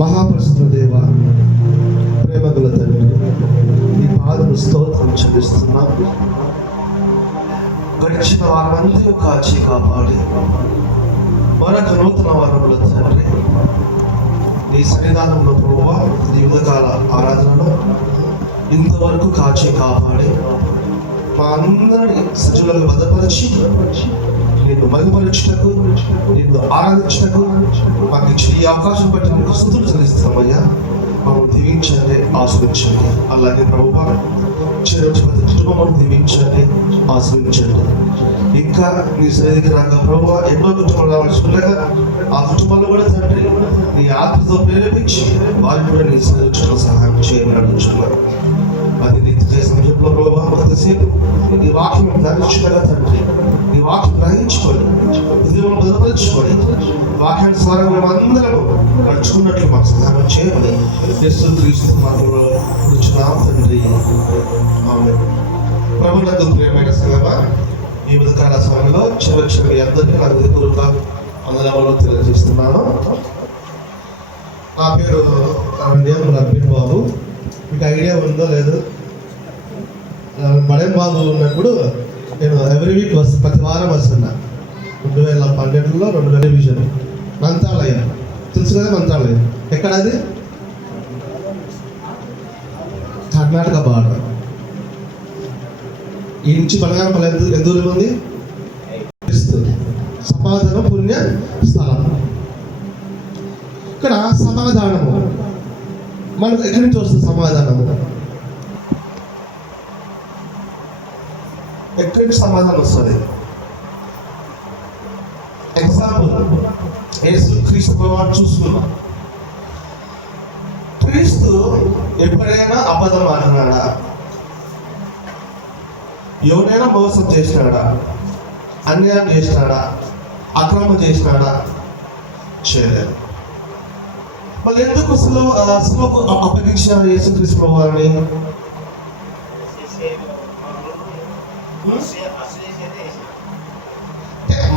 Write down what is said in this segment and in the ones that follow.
మహాప్రసిద్ధ దేవ, ప్రేమగల తండ్రి, ఈ పాదము స్తోత్రం చెల్లిస్తున్నాం. గడిచిన వారంతా కాచి కాపాడి మరొక నూతన వారంలో తండ్రి నీ సన్నిధానంలో ప్రభువా, ఈ ఉదయకాల ఆరాధనలో ఇంతవరకు కాచి కాపాడి మా అందరినీ సజీవులకు భద్రపరిచి నిన్ను మహిమపరచుటకు, నిన్ను ఆరాధించుటకు మాకు ఇచ్చిన ఈ అవకాశం బట్టి నీకు స్తుతులు చెల్లిస్తామయ్యా. మమ్మల్ని దీవించండి, ఆస్వాదించండి. అలాగే ప్రభువా, చివరి ప్రతి కుటుంబం దీవించండి, ఆస్వాదించండి. ఇంకా నీ సన్నిధికి రాక ప్రభువా, ఎన్నో కుటుంబాలు రావాల్సి ఉండగా ఆ కుటుంబాలు కూడా తండ్రి నీ ఆత్మతో ప్రేరేపించి వారు కూడా నీ సన్నిధిలో సహాయం చేయమని అడుగుతున్నాను. అది నిత్య సమయంలో ప్రభావ ఎంతసేపు ఈ వాక్యం ధ్యానించుగా తండ్రి, ఈ వాక్యం గ్రహించుకొని హృదయంలో బలపరుచుకొని వాక్యానుసారం మేమందరము నడుచుకున్నట్లు మాకు సహాయం చేయమని యేసుక్రీస్తు నామములో కూర్చున్నాం తండ్రి, ఆమేన్. ప్రభువునందు ప్రియమైన సంగమా, ఈ ఉదయకాల సమయంలో చివరి మీ అందరికీ నా హృదయపూర్వక వందనాలు తెలియజేస్తున్నాను. నా పేరు నబ్బీన్ బాబు. మీకు ఐడియా ఉందో లేదు, బడేం బాబు ఉన్నప్పుడు నేను ఎవ్రీ వీక్ ప్రతి వారం వస్తున్నా. 2012లో 2000 డివిజన్ మంత్రాలయం, తెలుసు కదా మంత్రాలయం. ఎక్కడ అది? కర్ణాటక బార్డర్. ఈ నుంచి బనగానపల్లి ఎంత దూరం ఉంది? సమాధానం పుణ్య స్థలం. ఇక్కడ సమాధానము మనకు ఎక్కడి నుంచి వస్తుంది? సమాధానము ఎక్కడి నుంచి సమాధానం వస్తుంది? ఎగ్జాంపుల్, యేసుక్రీస్తు ప్రభువుని చూసుకున్నాం. క్రీస్తు ఎప్పుడైనా అబద్ధం మాట్లాడా? ఎవరైనా మోసం చేసినాడా? అన్యాయం చేసినాడా? అక్రమం చేసినాడా? చేయలేదు. మళ్ళీ ఎందుకు సిలువకు అప్పగించిన యేసుక్రీస్తు ప్రభువుని?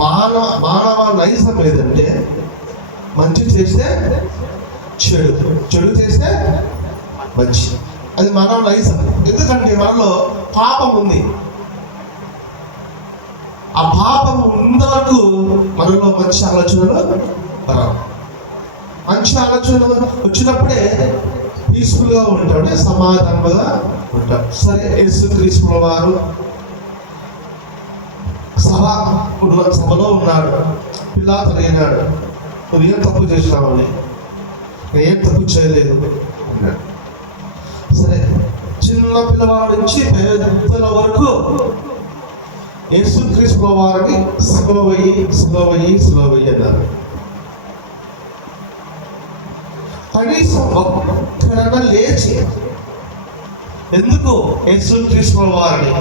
మానవ నైజం ఏదంటే మంచి చేస్తే చెడు, చెడు చేస్తే మంచి. అది మానవ నైజం. ఎందుకంటే మనలో పాపం ఉంది. ఆ పాపం ఉన్నంతవరకు మనలో మంచి ఆలోచనలు రావు. మంచి ఆలోచనలు వచ్చినప్పుడే పీస్ఫుల్గా ఉంటాం, అంటే సమాధానంగా ఉంటాం. సరే, యేసుక్రీస్తు వారు సభలో ఉన్నాడు. పిలాతు అడిగినాడు, నువ్వు ఏం తప్పు చేసినావని. నేను ఏం తప్పు చేయలేదు. సరే, చిన్న పిల్లవాడి నుంచి పెద్దల వరకు యేసుక్రీస్తు వారిని సిలువయ్యి అన్నారు. కనీసం ఒక్కడన్నా లేచి ఎందుకు యేసుక్రీస్తు వారిని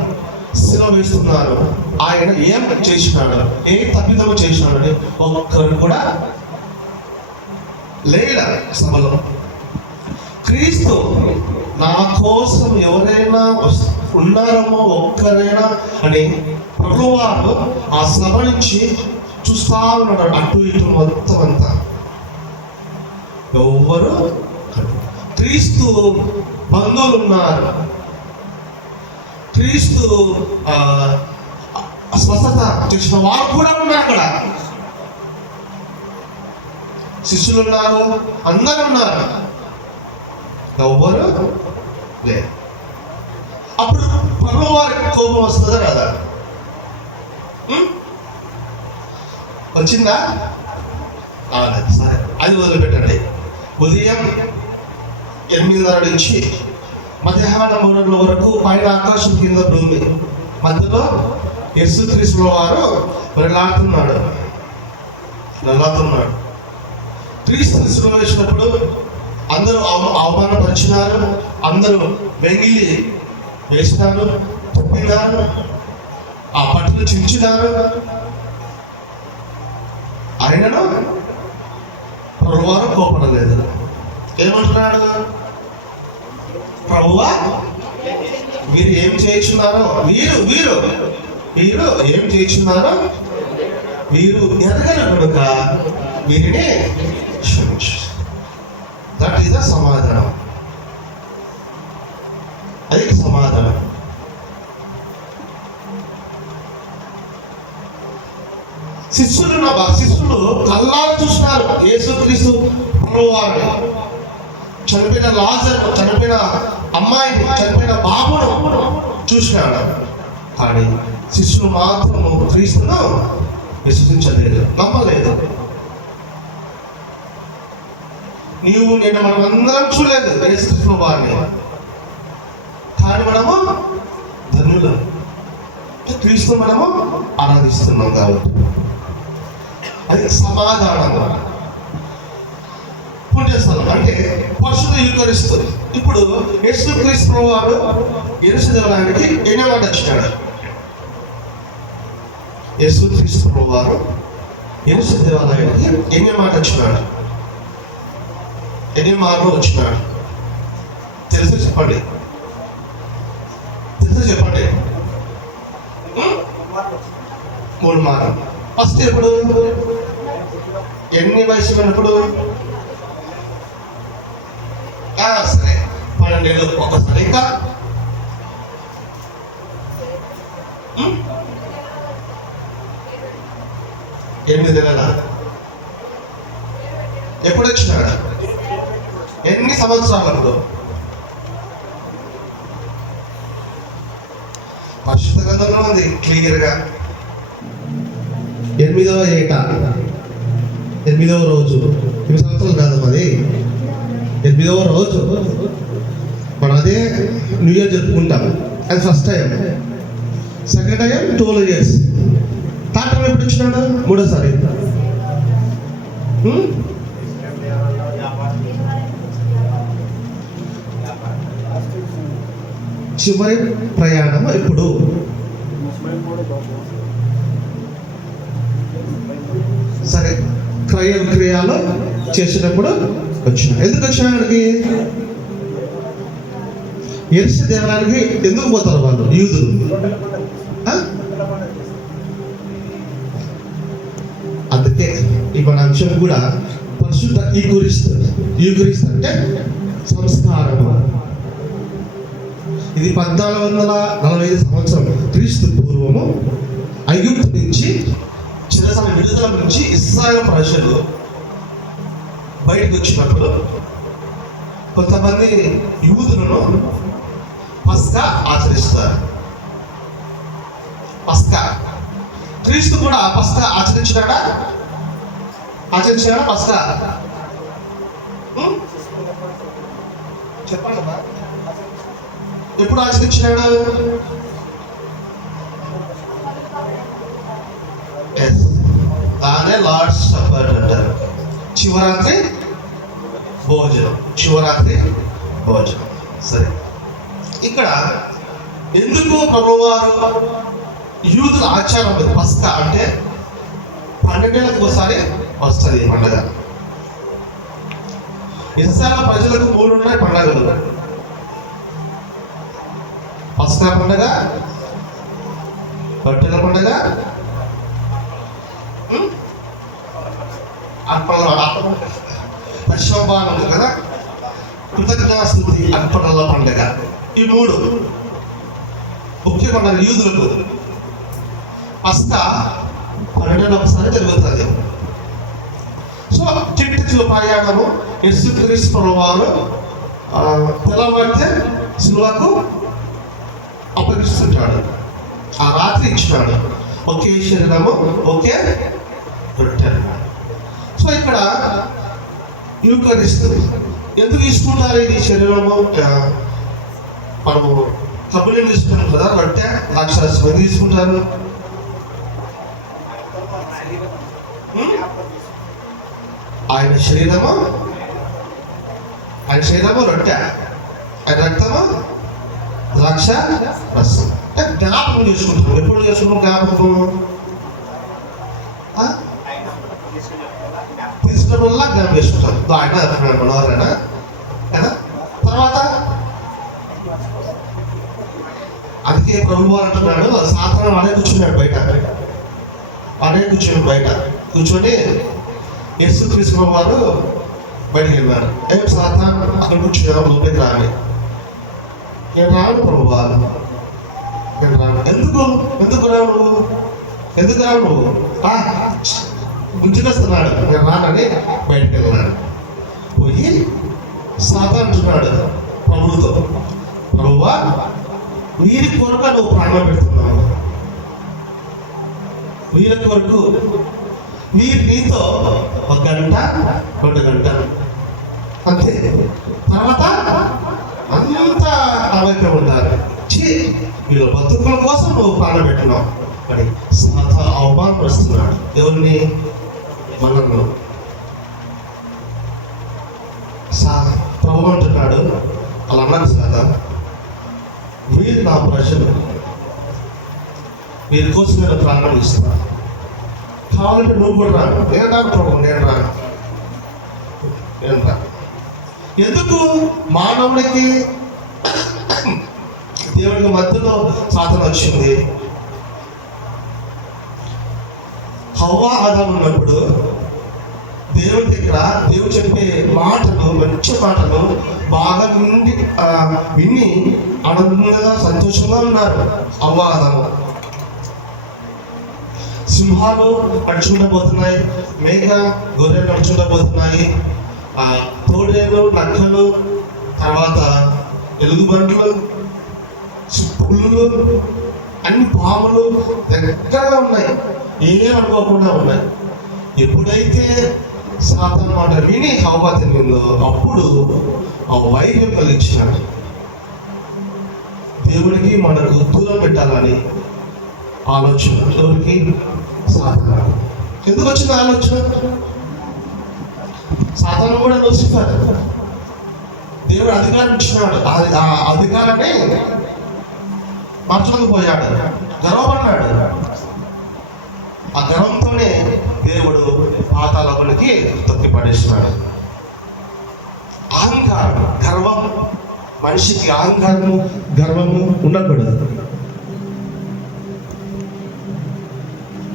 సిలువ వేస్తున్నారు, ఆయన ఏం చేసినాడు, ఏ తప్పిదము చేసినాడని ఒక్కరు కూడా లేడా సభలో? క్రీస్తు నా కోసం ఎవరైనా ఉన్నారేమో ఒక్కరైనా అని ప్రభువారు ఆ సభ నుంచి చూస్తా ఉన్నాడు, అటు ఇటు మొత్తం అంతా. ఎవరు? క్రీస్తు బంధువులు ఉన్నారు, క్రీస్తు స్వస్థత చేసిన వారు కూడా ఉన్నారు అక్కడ. శిష్యులు ఉన్నారు, అందరూ ఉన్నారు, ఎవ్వరు లేదు. అప్పుడు ప్రభువు వారికి కోపం వస్తుందా కదా? వచ్చిందా? సరే, అది వదిలిపెట్టండి. ఉదయం 8:30 నుంచి మధ్యాహ్నం 3 వరకు పైన ఆకాశం, కింద భూమి మధ్యలో యేసుక్రీస్తు వారు వెళ్ళాడుతున్నాడు. క్రీస్తుని సిలువ వేసినప్పుడు అందరూ అవమానపరిచినారు, అందరూ వెంగిలి వేసినారు, తప్పినారు, ఆ పట్టును చించినారు. ఆయనను ప్రభువారు కోపడలేదు. ఏమంటున్నాడు? ప్రభువా, మీరు ఏం చేయించున్నారో, వీరు ఏం చేయించున్నారో వీరు ఎరగని కనుక వీరిని క్షమించు. దట్ ఈస్ ద సమాధానం. అది సమాధానం. శిష్యులు కళ్ళారా చూసినారు యేసుక్రీస్తు ప్రభువారిని. చనిపోయిన లాజరు, చనిపోయిన అమ్మాయిని, చనిపోయిన బాబును చూసినాడు. కానీ శిష్యులు మాత్రము క్రీస్తును విశ్వసించలేదు, నమ్మలేదు. నీవు నేను మనం అందరం చూడలేదు యేసుక్రీస్తు వారిని, కానీ మనము ధన్యులం. క్రీస్తు మనము ఆరాధిస్తున్నాం కాబట్టి అది సమాధానం. పుణ్యస్థలం అంటే పరిశుద్ధ యూకరిస్తూ. ఇప్పుడు యేసుక్రీస్తు వారు యెరూషలేముకి ఎన్ని మాట వచ్చినాడు? యేసుక్రీస్తు వారు యెరూషలేముకి ఎన్ని మాట వచ్చినాడు? ఎన్ని మార్లు వచ్చినాడు? తెలుసు చెప్పండి, తెలుసు చెప్పండి. 3 మార్లు. ఫస్ట్ ఎప్పుడు? ఎన్ని వయసు ఉన్నప్పుడు? సరే 12 ఏళ్ళు ఒకసారి. ఇంకా 8 నెలల. ఎప్పుడు వచ్చినాడు? ఎన్ని సంవత్సరాలప్పుడు? పరిశుద్ధ గ్రంథంలో ఉంది క్లియర్గా. 8వ ఏట 8వ రోజు. 8 సంవత్సరాలు కాదు మరి, 8వ రోజు మనం అదే న్యూ ఇయర్ జరుపుకుంటాం. అది first time. Second time 12 years. Third time ఎప్పుడు వచ్చినాడు? 3వసారి. చివరి ప్రయాణం ఎప్పుడు? సరే, క్రయ విక్రయాలు చేసినప్పుడు వచ్చిన. ఎందుకు వచ్చినాడికి? యెరూషలేము దేవాలయానికి ఎందుకు పోతారు వాళ్ళు యూదులు? అందుకే ఇప్పుడు అంశం కూడా పరిశుద్ధ యూకరిస్తు. యూకరిస్తు అంటే సంస్కారం. ఇది 1445 సంవత్సరం క్రీస్తు పూర్వము ఐగుప్తు నుంచి చిరసన విడుదల నుంచి ఇశ్రాయేలు ప్రజలు బయటకు వచ్చినప్పుడు కొంతమంది యూదులను పస్కా ఆచరిస్తారు. పస్కా క్రీస్తు కూడా పస్కా ఆచరించినాడా? పస్కా చెప్పండి. ఎప్పుడు ఆచరించినాడు? దానే లార్డ్స్ సప్పర్ అంటారు. శివరాత్రి భోజనం. శివరాత్రి భోజనం. సరే, ఇక్కడ ఎందుకు ప్రభువారు యూదుల ఆచారం ఉంది పస్కా అంటే 12 ఏళ్ళకు ఒకసారి వస్తుంది పండుగ. ఇస్రాయేలు ప్రజలకు 3 ఉన్నాయి పండుగలు. పస్కా పండుగ, రొట్టెల పండుగ, దశమభాగం ఉంది కదా, కృతజ్ఞతాస్తుతి అర్పణల పండుగ. ఈ 3 ముఖ్య పండుగ యూదులకు. పస్కా 12 ఏళ్ళకు ఒకసారి జరుగుతుంది. సో చిట్టు ప్రయాణము యేసుక్రీస్తు ప్రభువారు తెల్లవారితే సిలువకు అప్పగిస్తుంటాడు. ఆ రాత్రి ఇచ్చినాడు. ఒకే శరీరము, ఒకే రొట్టె. సో ఇక్కడ యూకరిస్తు ఎందుకు తీసుకుంటారు? ఇది శరీరము. మనము కబుర్లు తీసుకుంటాం కదా, రొట్టె ద్రాక్షరసం ఎందుకు తీసుకుంటారు? ఆయన శరీరము రొట్టె, ఆయన రక్తము ద్రాక్ష రసం. జ్ఞాపకం చేసుకుంటాం. ఎప్పుడు చేసుకుంటాం జ్ఞాపకం? తీసుకున్న వల్ల జ్ఞాపకం చేసుకుంటాం. ఆయన మనవారైనా కదా. తర్వాత అందుకే ప్రభు అంటున్నాడు, సాతాను వాడే కూర్చున్నాడు బయట. కూర్చొని యేసుక్రీస్తు వారు బయటికి వెళ్ళారు. ఏం సాతాన్ అక్కడ కూర్చున్నావు, లోపలికి రాని. నేను రాను ప్రభువా, నేను రాను. ఎందుకు రావు నువ్వు? ఎందుకు రావు నువ్వు? గుర్తుకొస్తున్నాడు, నేను రానని బయటికి వెళ్ళాడు. పోయి సాతాన్ అంటున్నాడు ప్రభువుతో, ప్రభువా వీరి కొరకు నువ్వు ప్రాణం పెడుతున్నావు, వీరి కొరకు వీరు నీతో 1 గంట 2 గంటలు అంతే, తర్వాత అంతా అవైపు ఉంటారు. వీళ్ళ బతుకుల కోసం నువ్వు ప్రాణం పెట్టినావు అని అవమానపరుస్తున్నాడు. ఎవరిని? మనల్ని. ప్రభు అంటున్నాడు, అలా అన్నాను సాదా, వీరు నా ప్రజలు, వీరి కోసం నేను ప్రాణం ఇస్తాను, కావాలంటే నువ్వు కూడా రాను. నేను రాను ప్రభు, నేను రాను. ఎందుకు? మానవుడికి దేవుడికి మధ్యలో సాధన వచ్చింది. హవ్వ ఆదాము ఉన్నప్పుడు దేవుడి దగ్గర దేవుడు చెప్పే మాటలు, మంచి మాటలు బాగా విని ఆనందంగా సంతోషంగా ఉన్నారు హవ్వ ఆదాము. సింహాలు నడుచుకుంటూ మేక గొర్రెలు నడుచుకుంటూ తోడేలు, నక్కలు, తర్వాత ఎలుగుబంట్లు, పుల్లులు, అన్ని పాములు దగ్గరగా ఉన్నాయి, ఏమనుకోకుండా ఉన్నాయి. ఎప్పుడైతే సాతాను మాట విని హవ్వ తిరిగిందో అప్పుడు ఆ వైద్యం కలిగించినాడు. దేవుడికి మనకు దూరం పెట్టాలని ఆలోచన. ఎవరికి? సాతాను. ఎందుకు వచ్చింది ఆలోచన? సాతాను కూడా లూసిఫర్. దేవుడు అధికారం ఇచ్చినాడు, ఆ అధికారాన్ని మార్చలేకపోయాడు, గర్వపడ్డాడు. ఆ గర్వంతోనే దేవుడు పాతాళానికి తొక్కి పడేస్తున్నాడు. అహంకారం, గర్వం, మనిషికి అహంకారము, గర్వము ఉండకూడదు.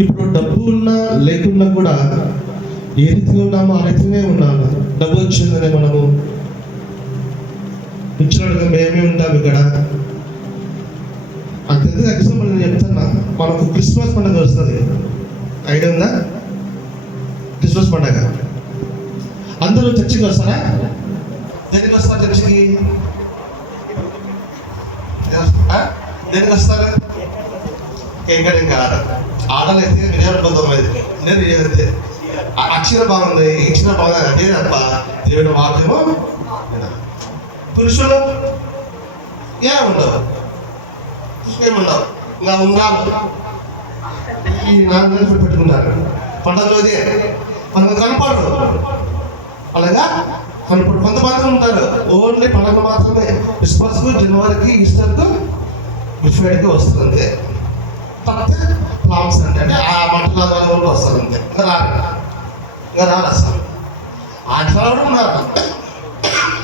ఇప్పుడు డబ్బు ఉన్నా లేకున్నా కూడా ఏ రీతిలో ఉన్నామో ఆ రీతినే ఉన్నాము. డబ్బు వచ్చిందనే మనము ఇచ్చినట్టుగా మేమే ఉంటాము ఇక్కడ. అంతేందుకు ఎగ్జాంపుల్ నేను చెప్తున్నా, మనకు క్రిస్మస్ పండుగ వస్తుంది, ఐడియా ఉందా? క్రిస్మస్ పండుగ అందరూ చర్చికి వస్తారా? దేనికి వస్తారు చర్చికి? దేనికి వస్తారు? ఇంకా ఆడలైతే విజయవంతం అయింది. నేను అక్షర బాగుంది, ఇచ్చిన బాగుంది అంటే తప్ప దేవుని వాక్యము. పురుషులు ఏముండవు, ఏముండవు, ఇంకా ఉండాలి. ఈ 4 నెలలు పెట్టుకుంటారు. పండుగలోదే మనకు కనపడరు, అలాగా కనపడు. కొంతమంది ఉంటారు ఓన్లీ పండుగ మాత్రమే, క్రిస్మస్కు, జనవరికి, ఈస్టర్కు, గుడ్ ఫ్రైడేకి వస్తుంది అంతే. తప్పితే ప్రామ్స్ అంటే ఆ మంటల వరకు వస్తారు అంతే. ఇంకా రారు అసలు. అట్లా కూడా ఉన్నారు.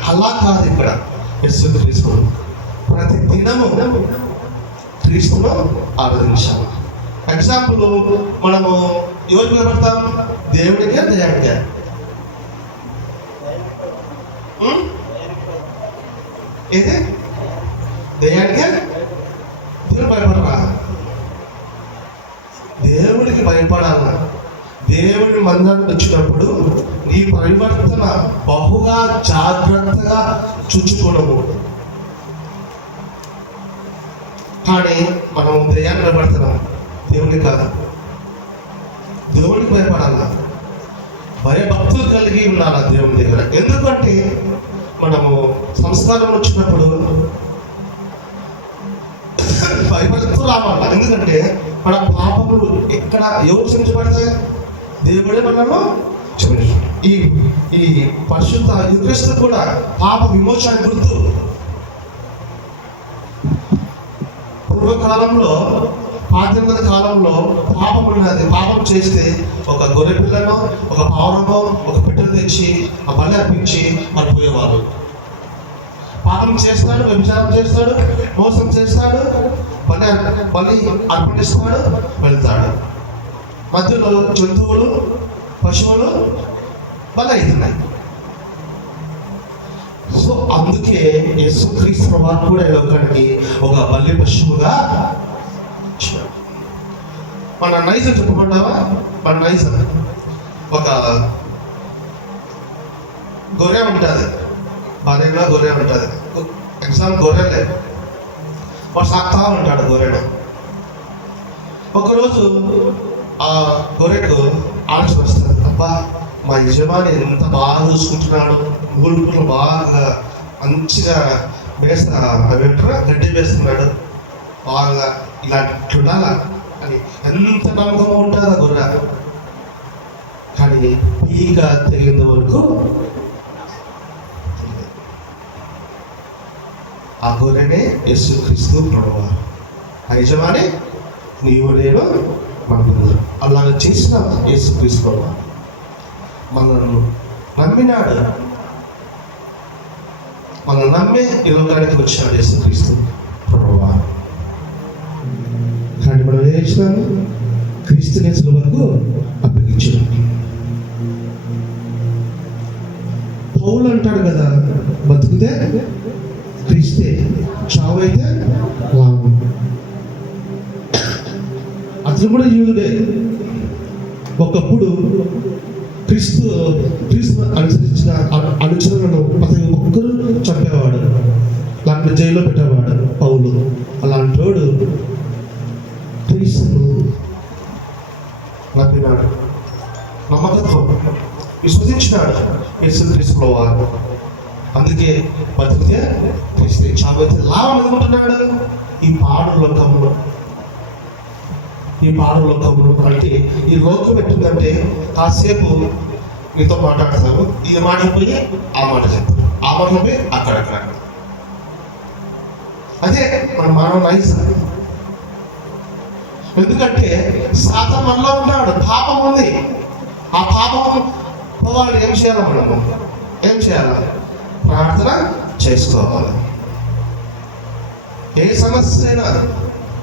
అలా కాదు ఇక్కడ. క్రీస్తు ప్రతి దినము క్రీస్తును ఆరాధించాలి. ఎగ్జాంపుల్, మనము ఎవరికి నిలబడతాం? దేవుడికి, దయానికి. ఏది? దయానికి. దేవుడు భయపడరా? దేవుడికి భయపడాల. దేవుడి మందిరానికి వచ్చినప్పుడు నీ పరివర్తన బహుగా జాగ్రత్తగా చూచుకోవడము. కానీ మనం దయాన్ని భయపడుతున్నాం, దేవుడికి కాదు. దేవుడికి భయపడాల, భయభక్తులు కలిగి ఉండాలి దేవుని దగ్గర. ఎందుకంటే మనము సంస్కారం వచ్చినప్పుడు భయభక్తులు రావాలి. ఎందుకంటే మన పాపములు ఎక్కడ ఎవరు క్షమించబడతాయి? దేవుడే మనము ఈ ఈ పరిశుద్ధ యేసుక్రీస్తు కూడా పాప విమోచన గుర్తు. పూర్వకాలంలో, పాత కాలంలో పాపం ఉన్నది. పాపం చేస్తే ఒక గొర్రె పిల్లను, ఒక పావురమో, ఒక పిట్టను తెచ్చి ఆ బలి అర్పించి పడిపోయేవారు. పాపం చేస్తాడు, వ్యభిచారం చేస్తాడు, మోసం చేస్తాడు, బలి అర్పణిస్తాడు, వెళ్తాడు. మధ్యలో జంతువులు, పశువులు బలి అవుతున్నాయి. అందుకే యేసుక్రీస్తు వారు కూడా ఈ లోకానికి ఒక బలి పశువుగా వచ్చాడు. మన నైజం చెప్పుకుంటావా? మన నైజం ఒక గొర్రె ఉంటుంది, భార్యగా గొర్రె ఉంటుంది. ఎగ్జాంపుల్ గొర్రెలే, వాడు సాక్తా ఉంటాడు గొర్రెను. ఒకరోజు ఆ గొర్రెకు ఆలోచన వస్తుంది, అబ్బా మా యజమాని ఎంత బాగా చూసుకుంటున్నాడు, మూడుపులు బాగా మంచిగా గడ్డి వేస్తున్నాడు, బాగా ఇలాంటి ఉండాలా అని ఎంత నమ్మకం ఉంటుంది ఆ గొర్రె. కానీ పీక తెగిన వరకు ఆ గొర్రెనే యేసుక్రీస్తు ప్రభువు. ఆ యజమాని నీవు నేను మనకు అలాగ చేసిన యేసుక్రీస్తు ప్రభువు మనల్ని నమ్మినాడు. మనల్ని నమ్మే ఈ లోకానికి వచ్చాడు యేసుక్రీస్తు ప్రభువు. కానీ మనం ఏం చేసినాము? క్రీస్తుని సిలువకు అప్పగించాడు. పౌలు అంటాడు కదా, బతుకుతే క్రీస్తే, చావు అయితే లాభం. అతను కూడా యూదుడే. ఒకప్పుడు క్రీస్తు అనుసరించిన అనుచరులను ప్రతి ఒక్కరు చంపేవాడు, అలాంటి జైల్లో పెట్టేవాడు పౌలు. అలాంటి వాడు క్రీస్తును నమ్మినాడు, నమ్మకంతో విశ్వసించినాడు యేసుక్రీస్తులో వారు. అందుకే బతికితే క్రీస్తే, చావైతే లాభం అనుకుంటున్నాడు. ఈ పాడు లోకంలో అంటే ఈ లోకం ఎట్టుందంటే, కాసేపు నీతో మాట్లాడతారు, ఈ మాట పోయి ఆ మాట చెప్తారు, ఆ మాటలో పోయి అక్కడక్కడ. అదే మన మానవ నైజం. ఎందుకంటే సాతాను మనలో ఉన్నాడు, పాపం ఉంది. ఆ పాపం పోవాలి. ఏం చేయాలి? మనము ఏం చేయాలి? ప్రార్థన చేసుకోవాలి. ఏ సమస్య అయినా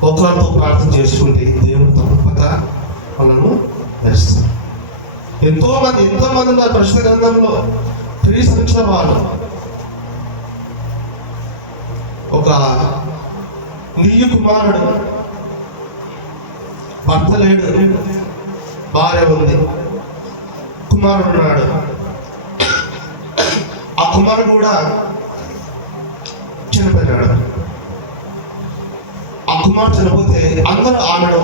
ఒకరితో ప్రార్థన చేసుకుంటే దేవుడు తప్పక మనను నడుస్తాడు. ఎంతో మంది ఉన్నారు పరిశుద్ధ గ్రంథంలో క్రీస్తున్న వాళ్ళు. ఒక నీయు కుమారుడు, భర్త లేడు, భార్య ఉంది, కుమారుడు ఉన్నాడు. ఆ కుమారుడు కూడా చనిపోయినాడు. ఆ కుమారుడు చనిపోతే అందరూ ఆమెను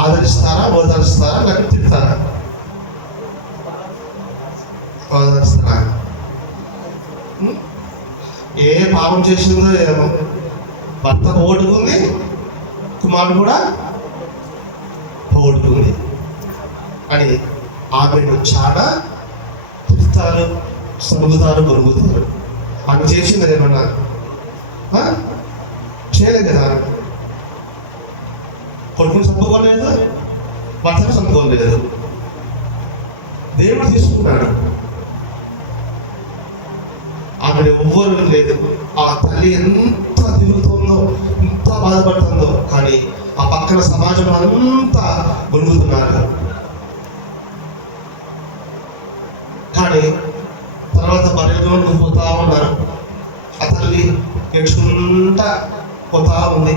ఆదరిస్తారా, ఓదారుస్తారా, లేకపోతే తిడతారా? ఓదారుస్తారా? ఏ పాపం చేసిందో ఏమో, భర్త పోగొట్టుకుంది, కుమారుడు కూడా పోగొట్టుకుంది అని ఆమెను చాలా తిడతారు, సముగుతారు, గొరుగుతారు. ఆమె చేసింది ఏమన్నా? చేయలేదు కదా. కొడుకుని చంపుకోలేదు, భర్తను చంపుకోలేదు. దేవుడు తీసుకున్నాడు. ఆమె ఎవ్వరు లేదు. ఆ తల్లి ఎంత దిగుతుందో, ఎంత బాధపడుతుందో, కానీ ఆ పక్కన సమాజం అంతా గొలుగుతున్నారు. కానీ తర్వాత పర్యటనకు పోతా ఉన్నారు. ఆ తల్లి ఏడ్చుకుంటా పోతా ఉంది.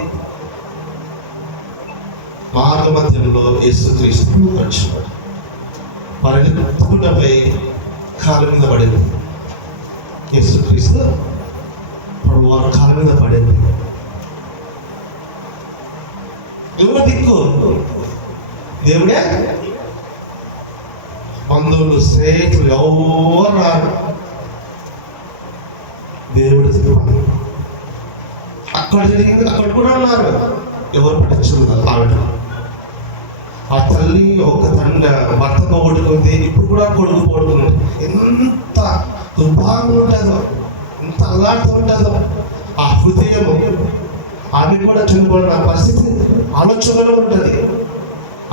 మార్గ మధ్యంలో యేసుక్రీస్తు నడిచాడు. పరిగెత్తుకుంటపై కాళ్ళ మీద పడింది. యేసుక్రీస్తు వారి కాళ్ళ మీద పడింది. ఎవరు దిక్కు? దేవుడే. బంధువులు, స్నేహితులు ఎవరు రారు. దేవుడు దిక్కు. అక్కడ జరిగింది అక్కడ కూడా ఉన్నారు, ఎవరు పట్టించుకున్నారు. ఆవిడ ఆ తల్లి ఒక తండ్రి భర్త పోగొట్టుకుంది, ఇప్పుడు కూడా కొడుకు పోగొట్టుకుంది. ఎంత దుర్భాగం ఉంటుందో, ఎంత అల్లాడుతూ ఉంటుందో ఆ హృదయము. ఆమె కూడా చనిపోయిన పరిస్థితి ఆలోచనలో ఉంటుంది.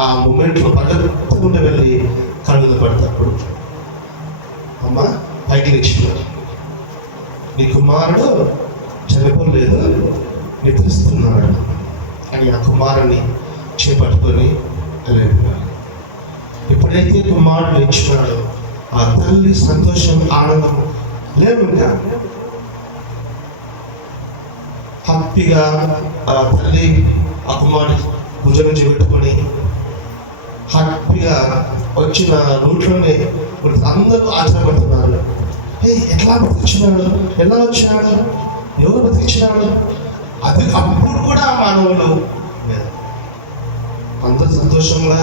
ఆ మూమెంట్లో పరిగెత్తుకుంటూ వెళ్ళి కళ్ళు పడతాడు. అమ్మ పైకి నిచ్చినాడు, నీ కుమారుడు చనిపోలేదు, నిద్రిస్తున్నాడు అని ఆ కుమారుని చేపట్టుకొని వెళ్ళిపోయాడు. ఎప్పుడైతే కుమారుడు ఇచ్చినాడో ఆ తల్లి సంతోషం, ఆనందం లేవు. ఇంకా హ్యాపీగా ఆ తల్లి ఆ కుమారుని భుజం నుంచి పెట్టుకొని హ్యాపీగా వచ్చిన రూట్లోనే అందరూ ఆశ్చర్యపడుతున్నారు. ఎట్లా బతికించినాడు, ఎలా వచ్చినాడు, ఎవరు బతికించినాడు? అది అప్పుడు కూడా మానవులు అందరూ సంతోషంగా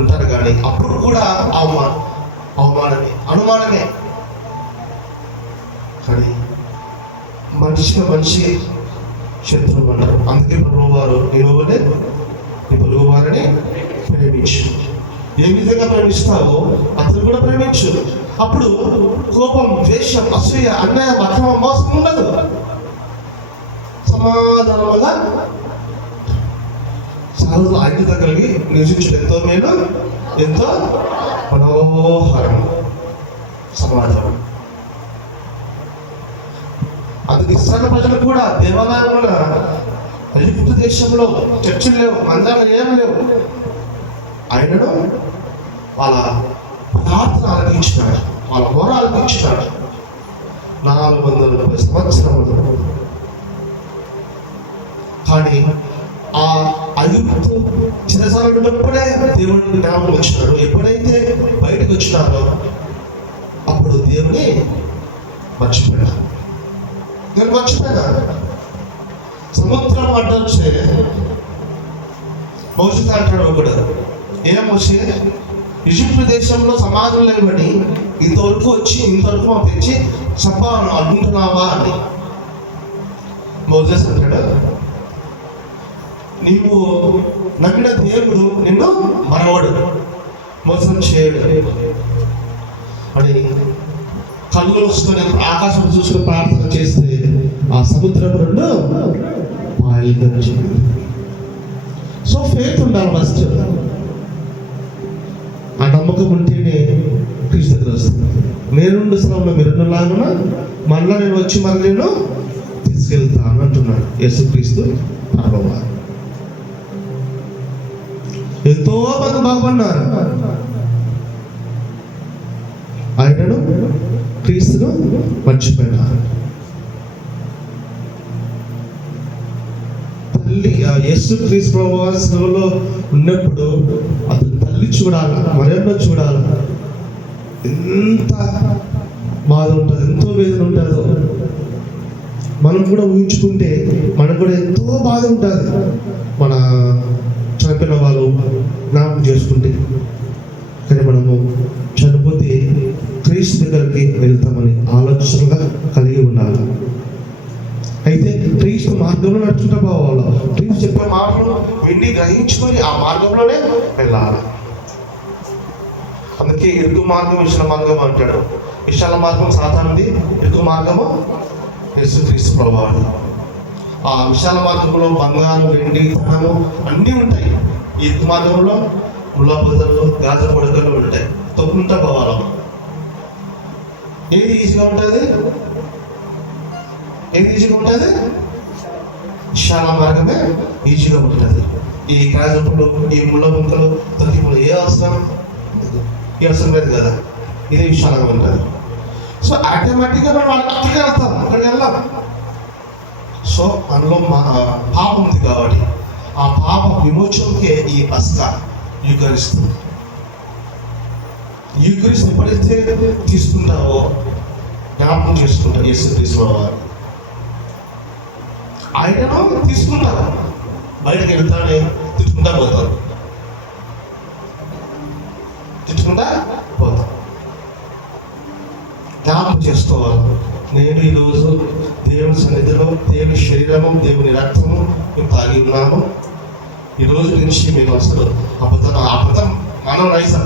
ఉంటారు, కానీ అప్పుడు కూడా అవమానమే, అనుమానమే. కానీ మనిషి శత్రువు అన్నారు. అందుకే ప్రభు వారు నీ పొరుగు వారిని ప్రేమించు. ఏ విధంగా ప్రేమిస్తావో అతను కూడా ప్రేమించు. అప్పుడు కోపం, ద్వేషం, అసూయ, అన్యాయం, అక్రమం, మోసం ఉండదు. సమాధానముగా చాలా ఐక్యత కలిగి నివసించడం ఎంతో మేలు, ఎంతో మనోహరం సమాధానం. అందుకు ఇస్రాయేలు ప్రజలు కూడా దేవాలయంలో ఐగుప్తు దేశంలో చర్చిలు లేవు, మందిరాలు ఏం లేవు. ఆయనను వాళ్ళ ప్రార్థన ఆలకించినాడు, వాళ్ళ మొర ఆలకించినాడు 430 సంవత్సరములు. కానీ ఆ ఐగుప్తు చిరసాలప్పుడే దేవుడిని జ్ఞాపకం వచ్చినాడు. ఎప్పుడైతే బయటకు వచ్చినారో అప్పుడు దేవుని మర్చిపోయాడు. నేను మర్చిపోయినాను. సముద్రం అడ్డొచ్చే మోషే అంటాడు ఒకడు, ఏం మోషే, ఈజిప్ట్ దేశంలో సమాజం లేవని ఇంతవరకు తెచ్చి చంపాలను అనుకుంటున్నావా అని. మోసెస్ అంటాడు, నీవు నమ్మిన దేవుడు నిన్ను మనవడు, మోసం చేయడు అని కళ్ళు వస్తున్న ఆకాశం చూసుకుని ప్రార్థన చేస్తే ఆ సముద్రం రెండు పాయలుగా వచ్చింది. సో ఫెయిత్ ఉండాలి ఫస్ట్. ఆ నమ్మకం ఉంటేనే క్రీస్తు దగ్గర వస్తుంది. నేనుండు స్థలంలో మీరున్నలాగా మళ్ళీ నేను వచ్చి మళ్ళీ నేను తీసుకెళ్తాను అంటున్నాడు యేసుక్రీస్తు ప్రభువారు. ఎంతో మంది బాగుపడినారు, ఆయనను క్రీస్తును మర్చిపోయినారు. తల్లి యేసుక్రీస్తు ప్రభువాలో ఉన్నప్పుడు అతను తల్లి చూడాలి, మరెన్నో చూడాలి. ఎంత బాధ ఉంటుంది, ఎంతో వేదన ఉంటుందో మనం కూడా ఊహించుకుంటే మనకు కూడా ఎంతో బాధ ఉంటుంది. మన చనిపోయిన వాళ్ళు జ్ఞాపకం చేసుకుంటే. కానీ మనము చనిపోతే క్రీస్తు దగ్గరికి వెళ్తామని ఆలోచనగా కలిగి ఉండాలి. అయితే క్రీస్తు మార్గంలో నడుచుకుంటూ పోవాలి. క్రీస్తు చెప్పే మాటలు విని గ్రహించుకొని ఆ మార్గంలోనే వెళ్ళాలి. అందుకే ఇరుకు మార్గం విశాల మార్గం అంటాడు. విశాల మార్గం సాతానుది, ఇరుకు మార్గము యేసుక్రీస్తు ప్రభువారు. ఆ విశాల మార్గంలో బంగారం, వెండి, ధనము అన్నీ ఉంటాయి. ఈ ఇరుకు మార్గంలో ముళ్ళ పొదలు, గాజ పొడకలు ఉంటాయి. తొక్కుంటా పోవాలి. ఏది ఈజీగా ఉంటుంది? విశాల మార్గమే ఈజీగా ఉంటుంది. ఈ గాజపులు, ఈ ముళ్ళ ముక్కలు, తొక్కిములు ఏ అవసరం లేదు కదా. ఇదే విశాలంగా ఉంటుంది. సో ఆటోమేటిక్గా మనం అక్కడికి వెళ్తాం, అక్కడికి వెళ్ళాం. సో మనలో పాపం ఉంది కాబట్టి ఆ పాప విమోచనకే ఈ పస్కా యూకరిస్తు ఎప్పుడైతే తీసుకుంటావో జ్ఞాపకం చేసుకుంటారు యేసుక్రీస్తు వారు. ఆయనను తీసుకుంటారు, బయటకు వెళ్తానే తిట్టుకుంటా పోతాం. జ్ఞాపకం చేసుకోవాలి. నేను ఈరోజు దేవుని సన్నిధిలో దేవుని శరీరము, దేవుని రక్తము మేము తాగి ఉన్నాము. ఈరోజు నుంచి మేము అసలు అబద్ధం మనం రైస్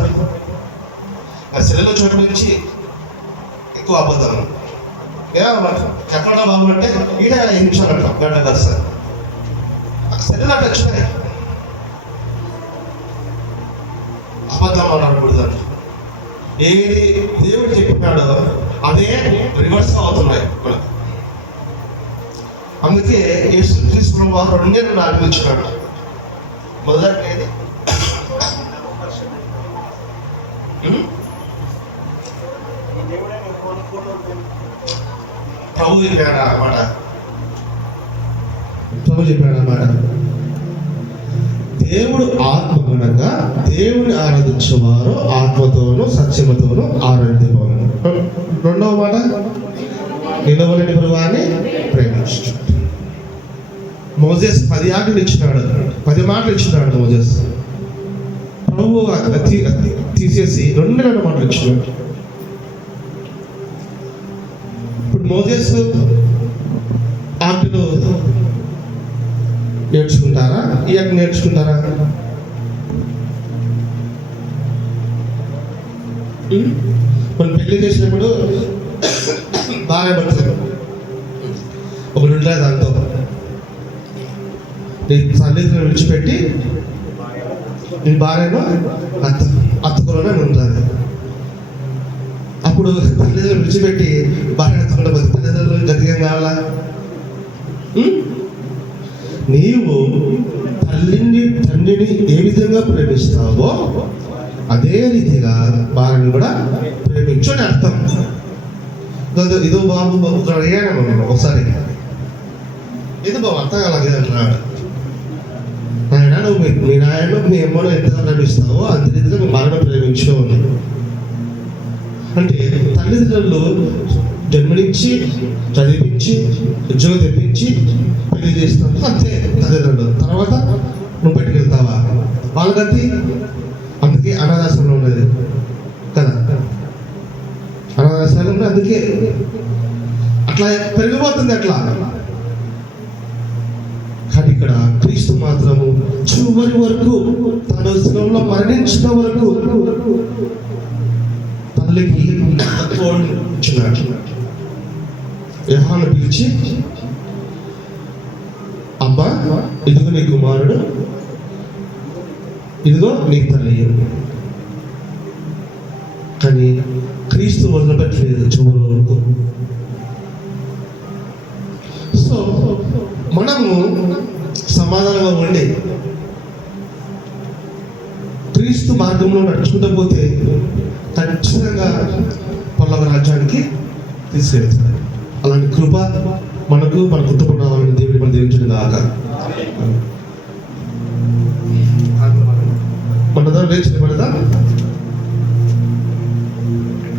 సెలవుల చోటు నుంచి ఎక్కువ అబద్ధం. ఎక్కడ బాగుంటే ఈడ 5 నిమిషాలు అంటాం, గంట కాదు సార్. సెలవులు అంటే వచ్చినాయి, అబద్ధం మాట్లాడకూడదు అంట. ఏది దేవుడు చెప్పినాడో అదే రివర్స్ అవుతున్నాయి మనకు. అందుకే యేసుక్రీస్తు వారు 2 ఆరంభించినాడు. మొదటిది ప్రభు పేడ అన్నమాట. ప్రభు చెప్పాడు అన్నమాట. దేవుడు ఆత్మ కనుక దేవుని ఆరాధించేవారు ఆత్మతోనూ సత్యముతోనూ ఆరాధించేవారు. రెండవ మాట, నిలవలేని పొరుగువారిని ప్రేమించు. మోజెస్ 10 ఆజ్ఞలు ఇచ్చినాడు, 10 మాటలు ఇచ్చినాడు మోజెస్. ప్రభు తీసేసి 2 మాటలు ఇచ్చినాడు. ఇప్పుడు మోజెస్ ఆజ్ఞలు నేర్చుకుంటారా? ఈ ఆజ్ఞ నేర్చుకుంటారా? మనం పెళ్లి చేసినప్పుడు భార్య భర్తలు ఒకటి ఉంటుంది. దాంతో నీ తల్లిదండ్రులను విడిచిపెట్టి నీ భార్యను అత్తుకులోనే ఉంటుంది. అప్పుడు తల్లిదండ్రులు విడిచిపెట్టి భార్య ఎత్తుకుంటే తల్లిదండ్రులు గతిగా కావాలా? నీవు తండ్రిని ఏ విధంగా ప్రేమిస్తావో అదే రీతిగా భార్యను కూడా ప్రేమించు అని అర్థం. ఇదో బాబు ఒక అడిగాను ఒకసారి, ఇది బాబు అర్థం అలాగే అంటున్నాడు. ఆయన నువ్వు మీ నాయన మీ అమ్మను ఎంతగా ప్రేమిస్తావో అంత రీతిగా మీ భార్యను ప్రేమించు అని. అంటే తల్లిదండ్రులు జన్మనిచ్చి చదివించి ఉద్యోగం తెప్పించి పెళ్లి చేస్తున్నప్పుడు అంతే తల్లిదండ్రులు. తర్వాత నువ్వు బయటకు వెళ్తావా? వాళ్ళకి అందుకే అనాథాశ్రమంలో ఉన్నది కదా, అనాథాశ్రమంలో అందుకే అట్లా పెరిగిపోతుంది అట్లా. కానీ ఇక్కడ క్రీస్తు మాత్రము చివరి వరకు తన శిలువలో మరణించిన వరకు తల్లికి ఇచ్చినాడు. యోహాను పిలిచి, అబ్బా ఇదిగో నీ కుమారుడు, ఇదిగో నీ తల్లి. కానీ క్రీస్తు వదిలిపెట్టలేదు చివరి వరకు. సో మనము సమాధానంగా ఉండి క్రీస్తు మార్గంలో నడుచుకుంటూ పోతే ఖచ్చితంగా పల్లవ రాజ్యానికి తీసుకెళ్తుంది. అలాంటి కృప మనకు మన కుటుంబం రావాలని దేవుడి మన దీవించడం కాక. మన దగ్గర లేచి నిలబడదా?